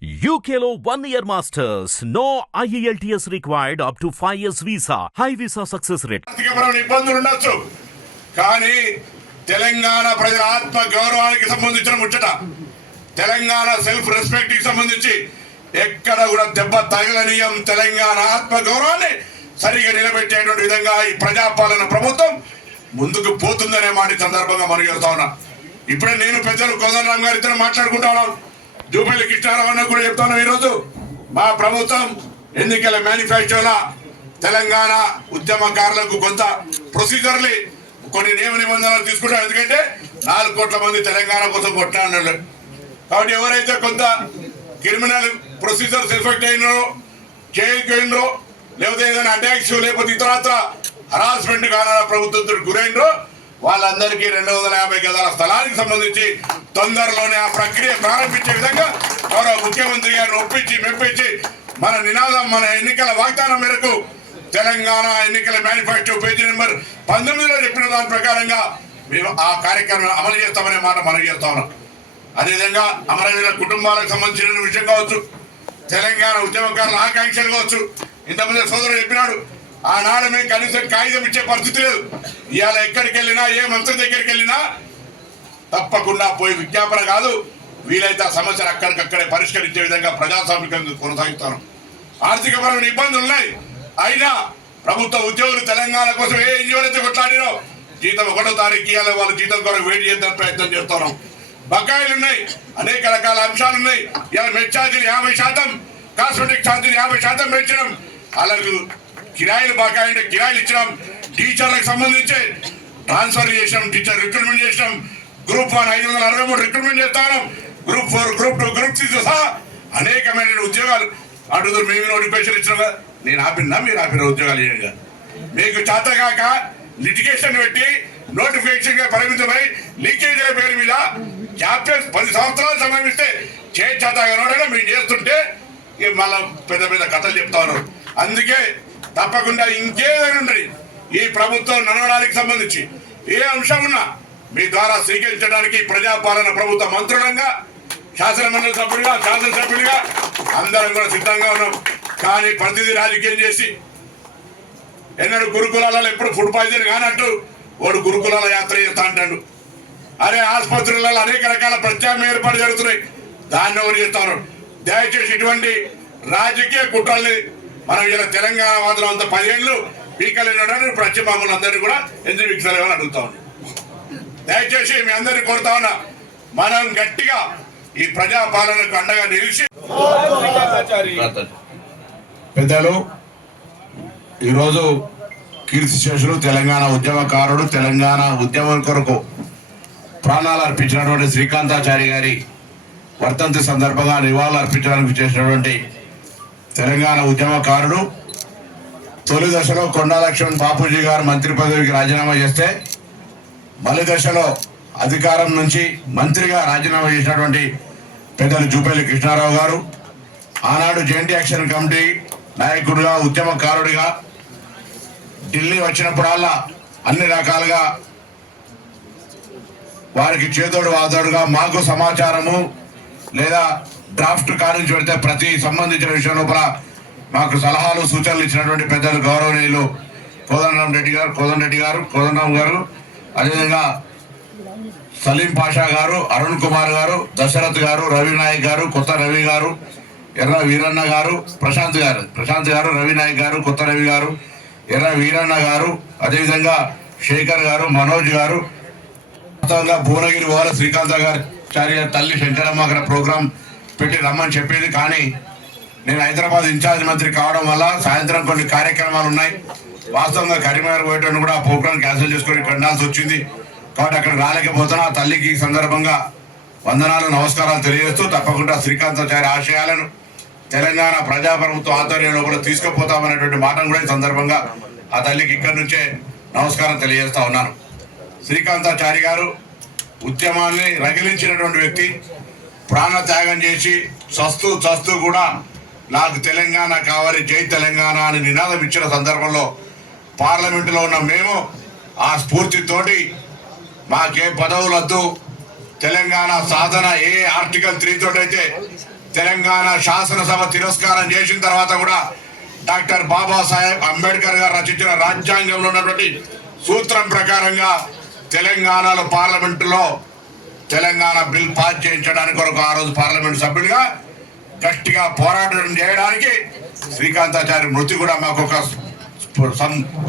UKLO 1 year masters. No IELTS required up to 5 years visa. High visa success rate. ఇబ్బందులు ఉండొచ్చు కానీ తెలంగాణ ప్రజల ఆత్మ గౌరవానికి సంబంధించిన ముచ్చట తెలంగాణ సెల్ఫ్ రెస్పెక్ట్ కి సంబంధించి ఎక్కడ కూడా దెబ్బ తగలనీయం. తెలంగాణ ఆత్మ గౌరవాన్ని సరిగా నిలబెట్టేటువంటి విధంగా ఈ ప్రజాపాలన ప్రభుత్వం ముందుకు పోతుందనే మాట సందర్భంగా మనం చేస్తా ఉన్నా. ఇప్పుడే నేను పెద్దలు కోదండరామ్ గారు ఇద్దరు మాట్లాడుకుంటా ఉన్నాం. జూపల్లి కృష్ణారావు కూడా చెప్తాను, ఈరోజు మా ప్రభుత్వం ఎన్నికల మేనిఫెస్టోలో తెలంగాణ ఉద్యమకారులకు కొంత ప్రొసీజర్లు కొన్ని నియమ నిబంధనలు తీసుకుంటారు. ఎందుకంటే 4 కోట్ల మంది తెలంగాణ కోసం కొట్టాడు కాబట్టి ఎవరైతే కొంత క్రిమినల్ ప్రొసీజర్స్ ఎఫెక్ట్ అయినారో, జైలుకి అయినరో, లేకపోతే ఏదైనా అటాక్స్ లేకపోతే ఇతరత్ర హరాస్మెంట్ కారణాల ప్రభుత్వం గురైనరో వాళ్ళందరికీ 250 గదాల స్థలానికి సంబంధించి తొందరలోనే ఆ ప్రక్రియ ప్రారంభించే విధంగా గౌరవ ముఖ్యమంత్రి గారిని ఒప్పించి మెప్పించి మన నినాదం, మన ఎన్నికల వాగ్దానం మేరకు తెలంగాణ ఎన్నికల మేనిఫెస్టో పేజీ నెంబర్ 19లో చెప్పిన దాని ప్రకారంగా మేము ఆ కార్యక్రమం అమలు చేస్తామనే మాట మనం చేస్తా ఉన్నాం. అదేవిధంగా అమరవీరుల కుటుంబాలకు సంబంధించిన విషయం కావచ్చు, తెలంగాణ ఉద్యమకారుల ఆకాంక్షలు కావచ్చు. ఇంతమంది సోదరుడు చెప్పినాడు, ఆనాడు మేము కనీసం కాగితం ఇచ్చే పరిస్థితి లేదు. ఇవాళ ఎక్కడికి వెళ్ళినా, ఏ మంత్రి దగ్గరికి వెళ్ళినా తప్పకుండా పోయి విజ్ఞాపన కాదు, వీలైతే ఆ సమస్యను అక్కడికక్కడే పరిష్కరించే విధంగా ప్రజాస్వామికంగా కొనసాగిస్తాను. ఆర్థికపరమైన ఇబ్బందులు ఉన్నాయి, అయినా ప్రభుత్వ ఉద్యోగులు తెలంగాణ కోసం ఏ ఎన్జిఓలైతే కొట్లాడినో జీతం 1వ తారీఖు ఇవాళ వాళ్ళ జీతం కొరకు వెయిట్ చేద్దాం ప్రయత్నం చేస్తున్నాం. బకాయిలు ఉన్నాయి, అనేక రకాల అంశాలు ఉన్నాయి. ఇలా మెడ్ ఛార్జీలు 50%, కాస్మెటిక్ ఛార్జీలు 50% పెంచడం, అలాగే కిరాయిలు బకాయి కిరాయిలు ఇచ్చినాం. టీచర్లకు సంబంధించి ట్రాన్స్ఫర్ చేసినాం, టీచర్ రిక్రూట్మెంట్ చేసినాం. గ్రూప్ 1 563 రిక్రూట్మెంట్ చేస్తాం. గ్రూప్ 4, గ్రూప్ 2, గ్రూప్ 6 సహా అనేకమైన ఉద్యోగాలు అడుగుతారు. మేము నోటిఫికేషన్ ఇచ్చినా నేను ఆపినా, మీరు ఆపిన ఉద్యోగాలు చేయండి. మీకు చేతగాక లిటిగేషన్ పెట్టి నోటిఫికేషన్ పరిమితమై లీకేజీల పేరు మీద క్యాప్టెన్స్ 10 సంవత్సరాలు సమయం ఇస్తే చేతగానోడైనా మీరు చేస్తుంటే మళ్ళా పెద్ద పెద్ద కథలు చెప్తా ఉన్నారు. అందుకే తప్పకుండా ఇంకేదైనా ఉండదు, ఈ ప్రభుత్వం నడవడానికి సంబంధించి ఏ అంశం ఉన్నా మీ ద్వారా స్వీకరించడానికి ప్రజాపాలన ప్రభుత్వ మంత్రులంగా, శాసనమండలి సభ్యులుగా, శాసనసభ్యులుగా అందరం కూడా సిద్ధంగా ఉన్నాం. కానీ ప్రతిదీ రాజకీయం చేసి ఎన్నడూ గురుకులాలలో ఎప్పుడు ఫుడ్ పాయిజన్ కానట్టు వాడు గురుకులాల యాత్ర చేస్తా అంటాడు. అరే ఆసుపత్రులలో అనేక రకాల ప్రత్యామ్నాయ ఏర్పాటు జరుగుతున్నాయి, దాన్ని ఎవరు చేస్తాను. దయచేసి ఇటువంటి రాజకీయ కుట్రల్ని మనం ఇలా తెలంగాణ వాదులు అంత 10 ఏళ్ళు పీకలేనడానికి ప్రత్యమాములు అందరినీ కూడా ఎందుకు వీక్షలేమని అడుగుతా ఉన్నాం. దయచేసి మీ అందరినీ కోరుతా ఉన్నా, మనం గట్టిగా ఈ ప్రజాపాలనకు అండగా నిలిచి. పెద్దలు ఈరోజు కీర్తిశేషులు, తెలంగాణ ఉద్యమకారుడు, తెలంగాణ ఉద్యమం కొరకు ప్రాణాలు అర్పించినటువంటి శ్రీకాంతాచారి గారి వర్ధంతి సందర్భంగా నివాళులు అర్పించడానికి చేసినటువంటి తెలంగాణ ఉద్యమకారుడు, తొలి దశలో కొండా లక్ష్మణ్ బాపూజీ గారు మంత్రి పదవికి రాజీనామా చేస్తే మలి దశలో అధికారం నుంచి మంత్రిగా రాజీనామా చేసినటువంటి పెద్దలు జూపల్లి కృష్ణారావు గారు, ఆనాడు జాయింట్ యాక్షన్ కమిటీ నాయకుడిగా, ఉద్యమకారుడిగా ఢిల్లీ వచ్చినప్పుడల్లా అన్ని రకాలుగా వారికి చేదోడు వాదోడుగా మాకు సమాచారము లేదా డ్రాఫ్ట్ కారించి పెడితే ప్రతి సంబంధించిన విషయం లోపల మాకు సలహాలు సూచనలు ఇచ్చినటువంటి పెద్దలు గౌరవనీయులు కోదండరామ్ గారు, అదేవిధంగా సలీం పాషా గారు, అరుణ్ కుమార్ గారు, దశరథ్ గారు, రవి నాయక్ గారు, కొత్త రవి గారు, ఎర్ర వీరన్న గారు, ప్రశాంత్ గారు, రవి నాయక్ గారు, కొత్త రవి గారు, ఎర్ర వీరన్న గారు, అదేవిధంగా శేఖర్ గారు, మనోజ్ గారు, భువనగిరి పోవాలి శ్రీకాంతాచారి తల్లి శంకరమ్మ అక్కడ ప్రోగ్రాం పెట్టి రమ్మని చెప్పింది. కానీ నేను హైదరాబాద్ ఇన్ఛార్జ్ మంత్రి కావడం వల్ల సాయంత్రం కొన్ని కార్యక్రమాలు ఉన్నాయి. వాస్తవంగా కరీంనగర్ పోయేటప్పుడు కూడా ఆ ప్రోగ్రాం క్యాన్సిల్ చేసుకొని కండాల్సి వచ్చింది. కాబట్టి అక్కడ రాలేకపోతున్నా. ఆ తల్లికి సందర్భంగా వందనాలు, నమస్కారాలు తెలియజేస్తూ తప్పకుండా శ్రీకాంతాచారి ఆశయాలను తెలంగాణ ప్రజాప్రభుత్వ ఆధ్వర్యంలో కూడా తీసుకుపోతామనేటువంటి మాటను కూడా ఈ సందర్భంగా ఆ తల్లికి ఇక్కడి నుంచే నమస్కారం తెలియజేస్తా ఉన్నాను. శ్రీకాంతాచారి గారు ఉద్యమాన్ని రగిలించినటువంటి వ్యక్తి, ప్రాణ త్యాగం చేసి చస్తూ కూడా నాకు తెలంగాణ కావాలి, జై తెలంగాణ అని నినాదం ఇచ్చిన సందర్భంలో పార్లమెంటులో ఉన్న మేము ఆ స్ఫూర్తితోటి మాకే పదవులద్దు, తెలంగాణ సాధన ఏ ఆర్టికల్ 3 తోటైతే తెలంగాణ శాసనసభ తిరస్కారం చేసిన తర్వాత కూడా డాక్టర్ బాబాసాహెబ్ అంబేద్కర్ గారు రచించిన రాజ్యాంగంలో ఉన్నటువంటి సూత్రం ప్రకారంగా తెలంగాణలో పార్లమెంటులో తెలంగాణ బిల్ పాస్ చేయించడానికి కొరకు ఆ రోజు పార్లమెంట్ సభ్యుడిగా గట్టిగా పోరాటం చేయడానికి శ్రీకాంతాచారి మృతి కూడా మాకు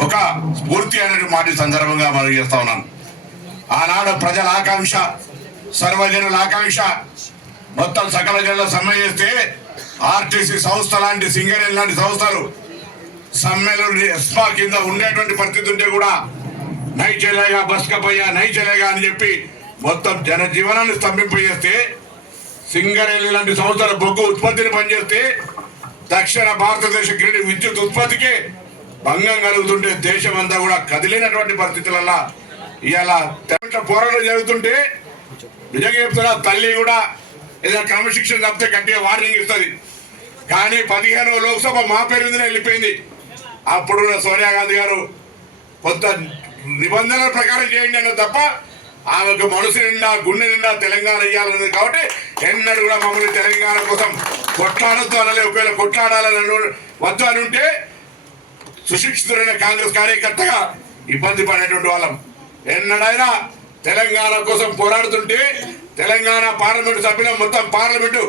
ఒక స్ఫూర్తి అనే మాట సందర్భంగా మనం చేస్తా ఉన్నాను. ఆనాడు ప్రజల ఆకాంక్ష, సర్వజనుల ఆకాంక్ష, మొత్తం సకల జనుల సమ్మె చేస్తే ఆర్టీసీ సంస్థ లాంటి సింగరేణి లాంటి సంస్థలు సమ్మెలు ఎస్పా కింద ఉండేటువంటి పరిస్థితి ఉంటే కూడా నై చెలేగా బస్కపోయా నై చెలేగా అని చెప్పి మొత్తం జనజీవనాన్ని స్తంభింపజేస్తే, సింగరేణి లాంటి సంస్థల బొగ్గు ఉత్పత్తిని పనిచేస్తే దక్షిణ భారతదేశ గ్రిడ్ విద్యుత్ ఉత్పత్తికి భంగం కలుగుతుంటే దేశం అంతా కూడా కదిలినటువంటి పరిస్థితులలో ఇవాళ పోరాటం జరుగుతుంటే నిజంగా చెప్తున్నా, తల్లి కూడా ఏదైనా క్రమశిక్షణ తప్పితే గట్టిగా వార్నింగ్ ఇస్తుంది. కానీ 15వ లోక్సభ మా పేరు మీదనే వెళ్ళిపోయింది. అప్పుడు సోనియా గాంధీ గారు కొంత నిబంధనల ప్రకారం చేయండి అన్న తప్ప ఆమెకు మనసు నిండా గుండె నిండా తెలంగాణ ఇవ్వాలన్నది. కాబట్టి ఎన్నడూ కూడా మమ్మల్ని తెలంగాణ కోసం కొట్లాడద్దు అనలే. ఒకవేళ కొట్లాడాలని వద్దు అని ఉంటే సుశిక్షితులైన కాంగ్రెస్ కార్యకర్తగా ఇబ్బంది పడేటువంటి వాళ్ళం. ఎన్నడైనా తెలంగాణ కోసం పోరాడుతుంటే తెలంగాణ పార్లమెంటు సభ్యులు మొత్తం పార్లమెంటు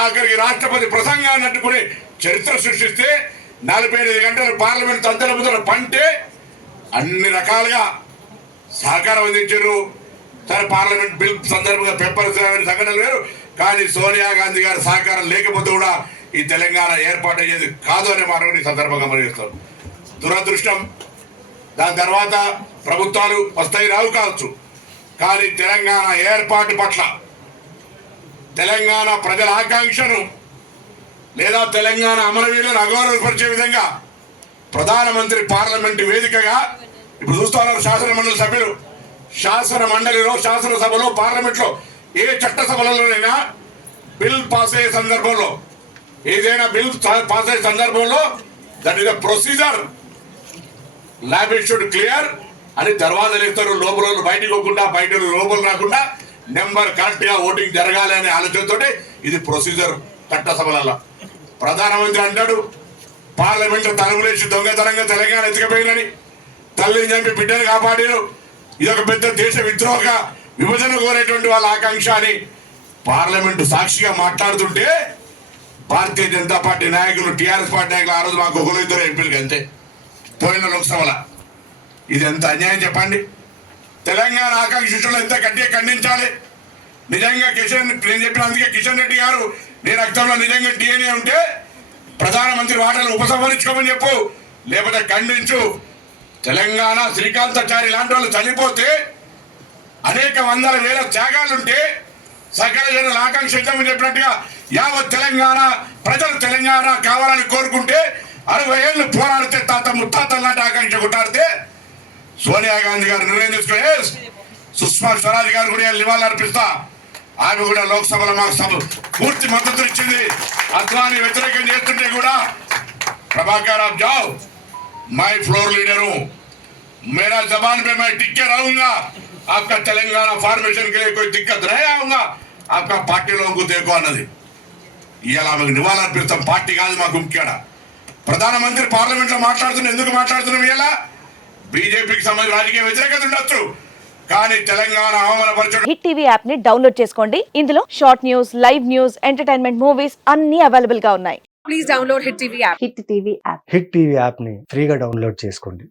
ఆఖరికి రాష్ట్రపతి ప్రసంగాన్ని అడ్డుకుని చరిత్ర సృష్టిస్తే 45 గంటలు పార్లమెంట్ తంతరముతో పంటే అన్ని రకాలుగా సహకారం అందించారు. సరే, పార్లమెంట్ బిల్ సందర్భంగా పేపర్ సంఘటనలు వేరు. కానీ సోనియా గాంధీ గారి సహకారం లేకపోతే కూడా ఈ తెలంగాణ ఏర్పాటు అయ్యేది కాదు అనే మాట ఈ సందర్భంగా మనం దురదృష్టం. దాని తర్వాత ప్రభుత్వాలు వస్తాయి రావు కావచ్చు, కానీ తెలంగాణ ఏర్పాటు పట్ల తెలంగాణ ప్రజల ఆకాంక్షను లేదా తెలంగాణ అమరవీరులను అగౌరవపరిచే విధంగా ప్రధానమంత్రి పార్లమెంటు వేదికగా ఇప్పుడు చూస్తున్నారు. శాసన మండలి సభ్యులు శాసన మండలిలో, శాసనసభలో, పార్లమెంట్లో ఏ చట్టసభలలోనైనా బిల్ పాస్ అయ్యే సందర్భంలో, ఏదైనా బిల్ పాస్ అయ్యే సందర్భంలో that is the procedure, lab should clear అని దర్వాజాలు ఇస్తారు. లోపల బయటికి పోకుండా, బయట లోపల రాకుండా నెంబర్ కరెక్ట్ గా ఓటింగ్ జరగాలి అనే ఆలోచనతో ఇది ప్రొసీజర్. చట్టసభలలో ప్రధానమంత్రి అంటాడు పార్లమెంట్ తలుపులేసి దొంగతనంగా తెలంగాణ ఎత్తుకపోయినని, తల్లిని చంపి బిడ్డను కాపాడారు, ఇదొక పెద్ద దేశ విద్రోహగా విభజన కోరేటువంటి వాళ్ళ ఆకాంక్ష అని పార్లమెంటు సాక్షిగా మాట్లాడుతుంటే భారతీయ జనతా పార్టీ నాయకులు, టీఆర్ఎస్ పార్టీ నాయకులు ఆ రోజు మాకు ఒకరు ఇద్దరు ఎంపీలు అంతే పోయిన లోక్సభల. ఇది ఎంత అన్యాయం చెప్పండి. తెలంగాణ ఆకాంక్షలు ఎంత గట్టిగా ఖండించాలి. నిజంగా నేను చెప్పిన అందుకే కిషన్ రెడ్డి గారు నీ రక్తంలో నిజంగా డిఎన్ఏ ఉంటే ప్రధానమంత్రి వాటలు ఉపసంహరించుకోమని చెప్పు, లేకపోతే ఖండించు. తెలంగాణ శ్రీకాంతాచారి లాంటి వాళ్ళు చనిపోతే అనేక వందల వేల త్యాగాలుంటే సకల జనుల ఆకాంక్ష చెప్పినట్టుగా యావత్ తెలంగాణ ప్రజలు తెలంగాణ కావాలని కోరుకుంటే 60 ఏళ్ళు పోరాడితే తాత ముత్తాతల లాంటి ఆకాంక్ష కొట్టాడితే సోనియా గాంధీ గారు నిర్ణయం తీసుకుని సుష్మా స్వరాజ్ గారు కూడా నివాళులు అర్పిస్తా. ఆమె కూడా లోక్సభలో మాకు పూర్తి మద్దతు ఇచ్చింది. అద్వానీ వ్యతిరేకం చేస్తుంటే కూడా ప్రభాకర్ आप जाओ, मैं फ्लोर लीडर हूं, मेरा जबान पे मैं टिक के रहूंगा, आपका तेलंगाना फॉर्मेशन के लिए कोई दिक्कत नहीं आऊंगा, आपका पार्टी लोगों को देखो అన్నది. ఇలా మాకు నివాళులు అర్పిస్తాం. పార్టీ కాదు మాకు ముఖ్యడా. ప్రధానమంత్రి పార్లమెంట్ లో ఎందుకు మాట్లాడుతున్నాం? ఇలా బీజేపీకి సంబంధించిన రాజకీయ వ్యతిరేకత ఉండొచ్చు, కానీ తెలంగాణ అవమానపరచడం. హిట్ టీవీ యాప్ ని డౌన్లోడ్ చేసుకోండి. ఇందులో short news, live news, entertainment movies అన్ని అవైలబుల్ గా ఉన్నాయి. Please download Hit TV app. Hit TV app. Hit TV app ని ఫ్రీగా డౌన్లోడ్ చేసుకోండి.